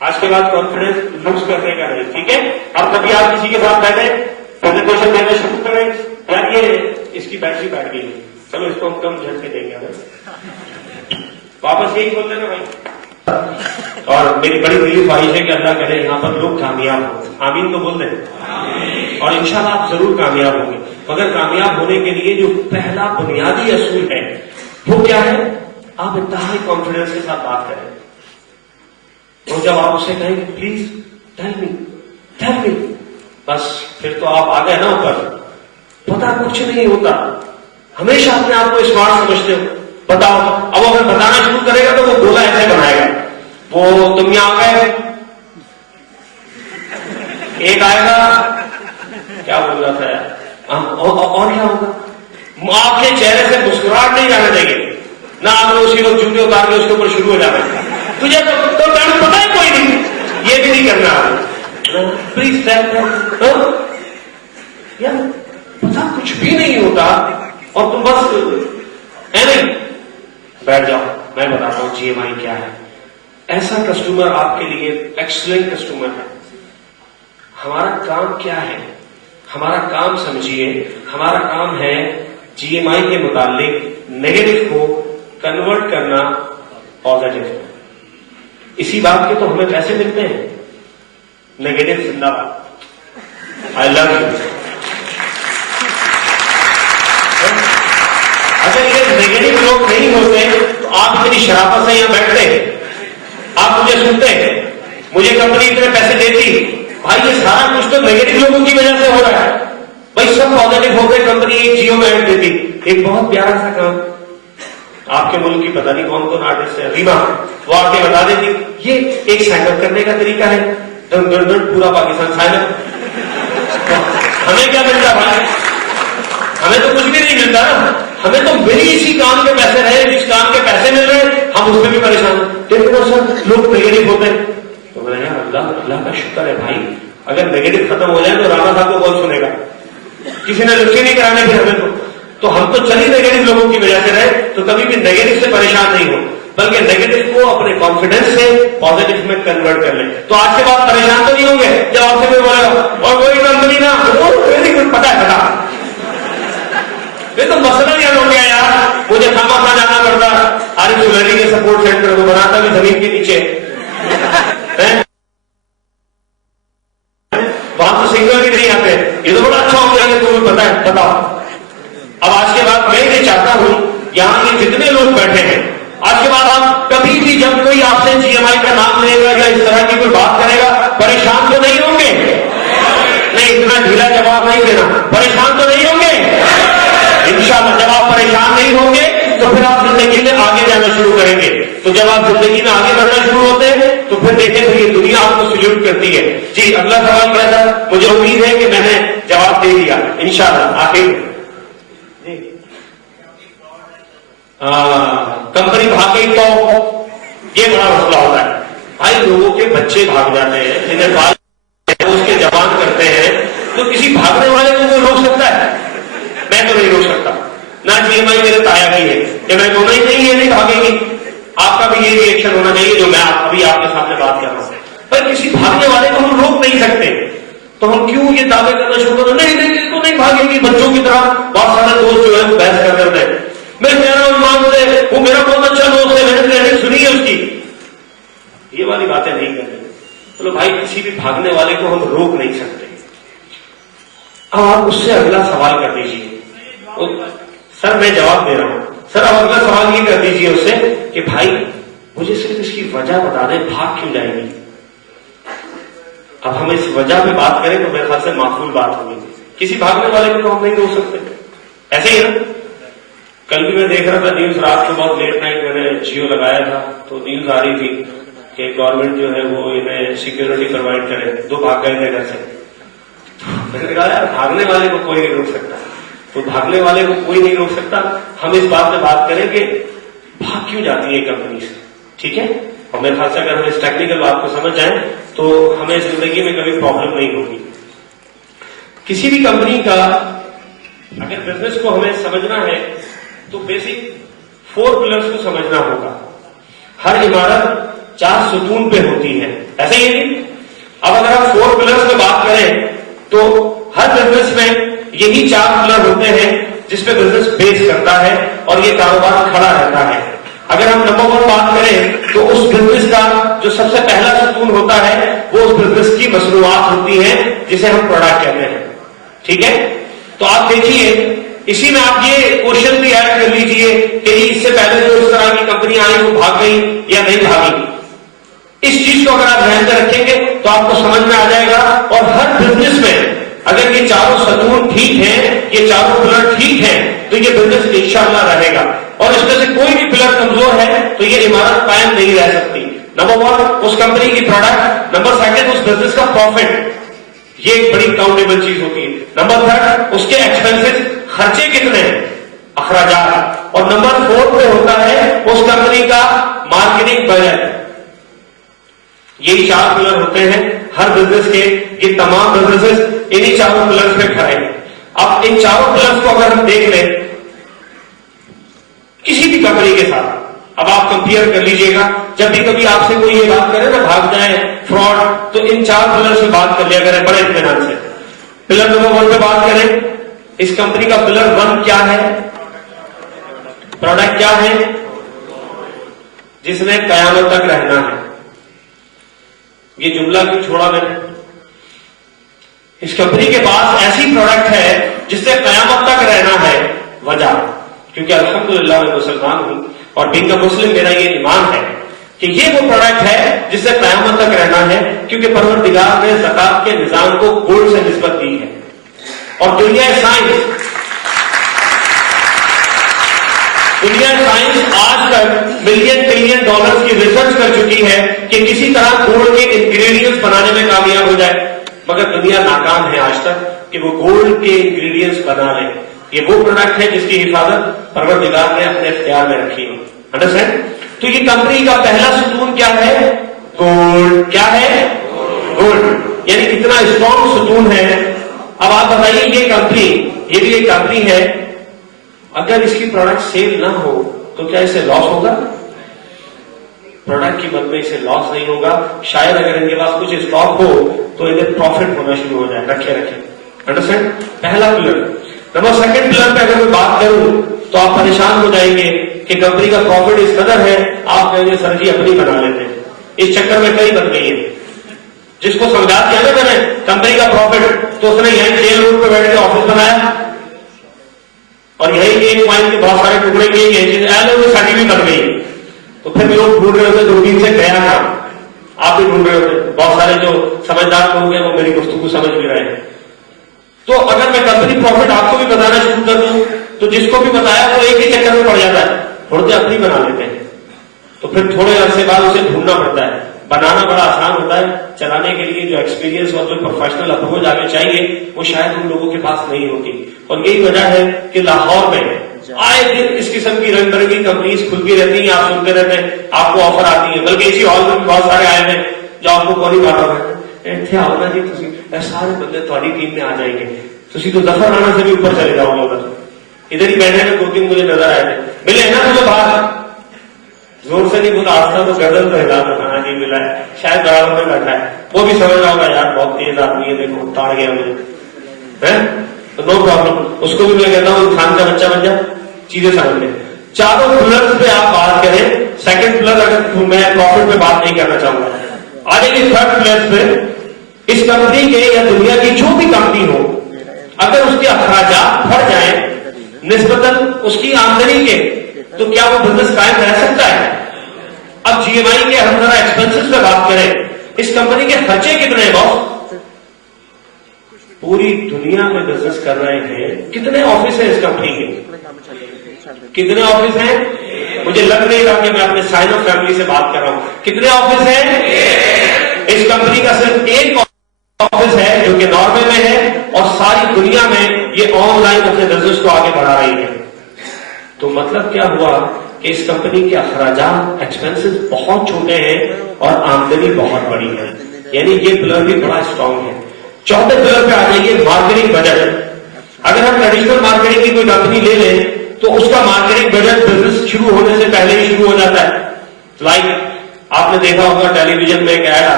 آج کے بعد کانفیڈینس لوز کرنے کا نہیں، ٹھیک ہے؟ اب کبھی آپ کسی کے ساتھ بیٹھے پریزنٹیشن دینا شروع کریں، یار یہ اس کی بیٹری بیٹھ گئی، چلو اس کو ہم کم جھٹکے دیں گے، واپس یہی بول دینا بھائی۔ اور میری بڑی دلی خواہش ہے کہ اللہ کرے یہاں پر لوگ کامیاب ہوں، آمین تو بول دیں، اور انشاءاللہ آپ ضرور کامیاب ہوں گے۔ مگر کامیاب ہونے کے لیے جو پہلا بنیادی اصول ہے وہ کیا ہے؟ آپ انتہائی کانفیڈنس کے ساتھ بات کریں، اور جب آپ اسے کہیں کہ پلیز ٹیل می، بس پھر تو آپ آ گئے نا اوپر۔ پتا کچھ نہیں ہوتا، ہمیشہ اپنے آپ کو اسمارٹ سمجھتے ہو، بتاؤ۔ اب اگر بتانا شروع کرے گا تو وہ گولا ایسے بنائے گا، وہ تم یہاں آ گئے، ایک آئے گا کیا بول رہا تھا یار، اور کیا ہوگا، آپ کے چہرے سے مسکراہٹ نہیں جانے دیں گے، نہ آپ نے اسی وقت جوتے اتار کے اس کے اوپر شروع ہو جانا ہے، تجھے تو پتا ہی کوئی نہیں، یہ بھی نہیں کرنا، پلیز یار پتا کچھ بھی نہیں ہوتا، اور تم بس نہیں بیٹھ جاؤ، میں بتاتا ہوں جی ایم آئی کیا ہے۔ ایسا کسٹمر آپ کے لیے ایکسلنٹ کسٹمر ہے۔ ہمارا کام کیا ہے؟ ہمارا کام سمجھیے، ہمارا کام ہے جی ایم آئی کے متعلق نیگیٹو کو کنورٹ کرنا پازیٹو میں۔ اسی بات کے تو ہمیں پیسے ملتے ہیں، نیگیٹو زندہ باد، آئی لو یو۔ اگر یہ نیگیٹو لوگ نہیں ہوتے تو آپ اتنی شرافت سے یہاں بیٹھتے، آپ مجھے سنتے، مجھے کمپنی اتنے پیسے دیتی۔ بھائی یہ سارا کچھ تو نیگیٹو لوگوں کی وجہ سے ہو رہا ہے، بھائی سب پازیٹو ہو گئے، کمپنی ایک جیو میں ایڈ دیتی۔ ایک بہت پیارا سا کام، آپ کے ملک کی پتہ نہیں کون کون آرٹسٹ ہے، ریما، وہ آ کے بتا دیتی یہ ایک سائن اپ کرنے کا طریقہ ہے، پورا پاکستان سائن اپ۔ ہمیں کیا ملتا بھائی؟ ہمیں تو کچھ بھی نہیں ملتا نا، ہمیں تو میری اسی کام کے پیسے رہے، جس کام کے پیسے مل رہے ہیں ہم اس میں بھی پریشان ہیں۔ 10% لوگ نیگیٹو ہوتے ہیں، تو میں یار اللہ کا شکر ہے بھائی، اگر نیگیٹو ختم ہو جائے تو رانا صاحب کو کون سنے گا؟ کسی نے لکھے نہیں کرانے پھر ہمیں تو ہم تو چلی نیگیٹو لوگوں کی وجہ سے رہے، تو کبھی بھی نیگیٹو سے پریشان نہیں ہو، بلکہ نیگیٹو کو اپنے کانفیڈنس سے پازیٹو میں کنورٹ کر لیں۔ تو آج کے بعد پریشان تو نہیں ہوں گے جب آپ سے کوئی بولے گا اور کوئی کمپنی نا پتا ہے یہ تو مسئلہ نہیں ہو گیا یار، مجھے خامخواہ جانا پڑتا، عارف جویلری کے سپورٹ سینٹر کو بناتا بھی زمین کے نیچے، وہاں تو سنگر بھی نہیں آتے، یہ تو بڑا اچھا ہو گیا کہ تمہیں پتا ہے، بتاؤ۔ اب آج کے بعد میں یہ چاہتا ہوں یہاں کے جتنے لوگ بیٹھے ہیں، آج کے بعد آپ کبھی بھی جب کوئی آپ سے جی ایم آئی کا نام لے گا یا اس طرح کی کوئی بات کرے گا، پریشان تو نہیں ہوں گے؟ نہیں، اتنا ڈھیلا جواب نہیں دینا، پریشان تو نہیں ہوں گے؟ انشاءاللہ جب آپ پریشان نہیں ہوں گے تو پھر آپ زندگی میں آگے جانا شروع کریں گے۔ تو جب آپ زندگی میں آگے بڑھنا شروع ہوتے ہیں تو پھر دیکھیں پھر یہ دنیا آپ کو سلیوٹ کرتی ہے۔ جی اگلا سوال کیا تھا؟ مجھے امید ہے کہ میں نے جواب دے دیا انشاءاللہ۔ آخر کمپنی بھاگ گئی تو یہ بڑا مسئلہ ہوتا ہے بھائی، لوگوں کے بچے بھاگ جاتے ہیں، جنہیں بال اس کے جوان کرتے ہیں، تو کسی بھاگنے والے کو کوئی روک سکتا ہے؟ میں تو نہیں روک سکتا، نہ جی ایم آئی میرے تایا کی ہے کہ میں تو نہیں یہ نہیں بھاگے گی۔ آپ کا بھی یہ ریئیکشن ہونا چاہیے جو میں ابھی آپ کے سامنے بات کر رہا ہوں، پر کسی بھاگنے والے کو ہم روک نہیں سکتے، تو ہم کیوں یہ دعوے کرنا شروع کرتے نہیں اس کو نہیں بھاگے گی؟ بچوں کی طرح بہت سارے دوست جو ہے وہ بحث کر رہے ہیں، میں کہہ رہا ہوں مان دے وہ میرا بہت اچھا دوست ہے، میں نے ٹریننگ سنی ہے اس کی، یہ والی باتیں نہیں کرنی۔ چلو بھائی کسی بھی بھاگنے والے کو ہم روک نہیں سکتے۔ اب آپ اس سے اگلا سوال کر دیجیے، سر میں جواب دے رہا ہوں، سر اب اگلا سوال یہ کر دیجیے اس سے کہ بھائی مجھے صرف اس کی وجہ بتا دیں، بھاگ کیوں جائے گی؟ اب ہم اس وجہ پہ بات کریں تو میرے خیال سے معقول بات ہوگی۔ کسی بھاگنے والے کو تو ہم نہیں روک سکتے، ایسے ہی نا۔ کل بھی میں دیکھ رہا تھا نیوز، رات کو بہت لیٹ نائٹ میں نے جیو لگایا تھا تو نیوز آ رہی تھی کہ گورنمنٹ جو ہے وہ انہیں سیکورٹی پرووائڈ کرے، 2 بھاگ گئے تھے گھر سے۔ میں نے کہا یار بھاگنے والے کو کوئی نہیں روک سکتا، تو بھاگنے والے کو کوئی نہیں روک سکتا۔ ہم اس بات پہ بات کریں کہ بھاگ کیوں جاتی ہے کمپنی سے، ٹھیک ہے؟ اور میرے خیال سے اگر ہم اس ٹیکنیکل بات کو سمجھ جائیں تو ہمیں زندگی میں کبھی پرابلم نہیں ہوگی۔ کسی بھی کمپنی کا اگر بزنس کو ہمیں سمجھنا ہے تو بیسک 4 پلرز کو سمجھنا ہوگا۔ ہر عمارت 4 ستون پہ ہوتی ہے، ایسا ایسا ہی ہے نہیں؟ اب اگر ہم 4 پلرز میں بات کریں تو ہر بزنس میں یہی 4 پلر ہوتے ہیں جس پہ بزنس بیس کرتا ہے اور یہ کاروبار کھڑا رہتا ہے. اگر ہم نمبر 1 بات کریں تو اس بزنس کا جو سب سے پہلا ستون ہوتا ہے وہ اس بزنس کی مصنوعات ہوتی ہیں جسے ہم پروڈکٹ کہتے ہیں. ٹھیک ہے؟ تو آپ دیکھیے اسی میں آپ یہ کوشچن بھی ایڈ کر لیجئے کہ اس سے پہلے جو اس طرح کی کمپنی آئی وہ بھاگ گئی یا نہیں بھاگی. اس چیز کو اگر آپ ذہن میں رکھیں گے تو آپ کو سمجھ میں آ جائے گا. اور ہر بزنس میں اگر یہ چاروں ستون ٹھیک ہیں, یہ چاروں پلر ٹھیک ہیں, تو یہ بزنس انشاءاللہ رہے گا. اور اس میں سے کوئی بھی پلر کمزور ہے تو یہ عمارت قائم نہیں رہ سکتی. نمبر 1 اس کمپنی کی پروڈکٹ, نمبر 2 اس بزنس کا پروفٹ, یہ ایک بڑی کاؤنٹیبل چیز ہوتی ہے. نمبر 3 اس کے ایکسپینسز, خرچے کتنے ہیں, اخراجات. اور نمبر 4 پہ ہوتا ہے اس کمپنی کا مارکیٹنگ بجٹ. یہی 4 پلر ہوتے ہیں ہر بزنس کے. یہ تمام بزنس انہی 4 پلرز پہ کھڑے ہیں. اب ان 4 پلرز کو اگر ہم دیکھ لیں کسی بھی کمپنی کے ساتھ, اب آپ کمپیئر کر لیجئے گا. جب بھی کبھی آپ سے کوئی یہ بات کرے نا بھاگ جائیں فراڈ, تو ان 4 پلر سے بات کر لیا کریں بڑے اطمینان سے. پلر نمبر 1 پہ بات کریں, اس کمپنی کا پلر 1 کیا ہے, پروڈکٹ کیا ہے, جس نے قیامت تک رہنا ہے. یہ جملہ کیوں چھوڑا میں نے؟ اس کمپنی کے پاس ایسی پروڈکٹ ہے جس سے قیامت تک رہنا ہے. وجہ کیونکہ الحمدللہ میں مسلمان ہوں اور بینگ اے مسلم میرا یہ ایمان ہے کہ یہ وہ پروڈکٹ ہے جس سے قیامت تک رہنا ہے, کیونکہ پروردگار نے زکات کے نظام کو گولڈ سے نسبت دی ہے. اور دنیا سائنس آج تک ملین ٹریلین ڈالرز کی ریسرچ کر چکی ہے کہ کسی طرح گولڈ کے انگریڈینٹس بنانے میں کامیاب ہو جائے, مگر دنیا ناکام ہے آج تک کہ وہ گولڈ کے انگریڈینٹس بنا لے. یہ وہ پروڈکٹ ہے جس کی حفاظت پروردگار نے اپنے اختیار میں رکھی ہے. انڈرسٹینڈ؟ تو یہ کمپنی کا پہلا ستون کیا ہے, گولڈ. کیا ہے, گولڈ. یعنی اتنا اسٹرانگ ستون ہے. اب آپ بتائیے یہ کمپنی, یہ بھی ایک کمپنی ہے, اگر اس کی پروڈکٹ سیل نہ ہو تو کیا اسے لاس ہوگا؟ پروڈکٹ کی مد میں اسے لاس نہیں ہوگا. شاید اگر ان کے پاس کچھ اسٹاک ہو تو انہیں پروفٹ ہونا شروع ہو جائے. رکھے انڈرسٹینڈ؟ پہلا پلر. نمبر 2 پلر پہ اگر میں بات کروں تو آپ پریشان ہو جائیں گے کہ کمپنی کا پروفٹ اس قدر ہے, آپ کہیں گے سر جی اپنی بنا لیتے ہیں. اس چکر میں کئی بن گئی ہے. جس کو سمجھا دیا نا میں نے کمپنی کا پروفٹ, تو اس نے یہیں جیل روڈ پہ بیٹھ کے آفس بنایا اور یہی ایک پوائنٹ کے بہت سارے ٹکڑے کیے گئے, ساری بھی بن گئی. تو پھر لوگ ڈھونڈ رہے ہوتے 2 دن سے گیا تھا, آپ بھی ڈھونڈ رہے ہوتے. بہت سارے جو سمجھدار لوگ ہیں وہ میری گفتگو سمجھ بھی رہے ہیں. تو اگر میں کمپنی پروفٹ آپ کو بھی بتانا شروع کر دوں تو جس کو بھی بتایا وہ ایک ہی چکر میں پڑ جاتا ہے, تھوڑے اپنی بنا لیتے ہیں. تو پھر تھوڑے عرصے بعد اسے ڈھونڈنا پڑتا ہے. بنانا بڑا آسان ہوتا ہے, چلانے کے لیے جو ایکسپیرینس اور جو پروفیشنل اپروچ آگے چاہیے وہ شاید ان لوگوں کے پاس نہیں ہوتی. اور یہی وجہ ہے کہ لاہور میں آئے دن اس قسم کی رنگ برنگی کمپنیز کھلتی رہتی ہیں. آپ سنتے رہتے ہیں, آپ کو آفر آتی ہے. بلکہ اسی ہال میں بھی بہت سارے آئے ہیں جو آپ کو کون ہی بات رہے اتنے آؤ نا جی, سارے بندے تھوڑی ٹیم میں آ جائیں گے. تھی تو ظفر رانا سے بھی اوپر چلے جاؤ گے. ادھر ہی بیٹھے میں 2-3 مجھے نظر آئے تھے. ملے نا مجھے باہر, زور سے نہیں بولا, آستا تو گردن تو ہلا تو کھانا نہیں ملا ہے, شاید برابر میں بیٹھا ہے. وہ بھی سمجھ رہا ہوگا یار بہت تیز آدمی ہے, دیکھو تاڑ گیا مجھے, تو نو پرابلم. اس کو بھی میں کہتا ہوں انسان کا بچہ بن جا, چیزیں سمجھ لیں. 4 پلرز پہ آپ بات کریں. 2 پلر اگر میں پروفٹ پہ بات نہیں کرنا چاہوں گا, آ جائیے 3rd پلر پہ. اس کمپنی کے یا دنیا کی جو بھی کمپنی ہو, اگر اس کے اخراجات بڑھ جائیں نسبتاً اس کی آمدنی کے, تو کیا وہ بزنس قائم رہ سکتا ہے؟ اب جی ایم آئی کے ہم ذرا ایکسپنسز پہ بات کریں. اس کمپنی کے خرچے کتنے ہیں باس؟ پوری دنیا میں بزنس کر رہے ہیں. کتنے آفس ہیں اس کمپنی کے؟ کتنے آفس ہیں؟ مجھے لگ نہیں رہا کہ میں اپنے سائن آف فیملی سے بات کر رہا ہوں. کتنے آفس ہیں؟ اس کمپنی کا صرف ایک آفس ہے جو کہ ناروے میں ہے, اور ساری دنیا میں یہ آن لائن اپنے بزنس کو آگے بڑھا رہی ہے. تو مطلب کیا ہوا کہ اس کمپنی کے اخراجات ایکسپینسز بہت چھوٹے ہیں اور آمدنی بہت بڑی ہے. یعنی یہ پلر بھی بڑا اسٹرانگ ہے. 4 پلر پہ آ جائیے, مارکیٹنگ بجٹ. اگر ہم ٹریڈیشنل مارکیٹنگ کی کوئی کمپنی لے لیں تو اس کا مارکیٹنگ بجٹ بزنس شروع ہونے سے پہلے ہی شروع ہو جاتا ہے. لائک آپ نے دیکھا ہوگا ٹیلی ویژن میں ایک ایڈ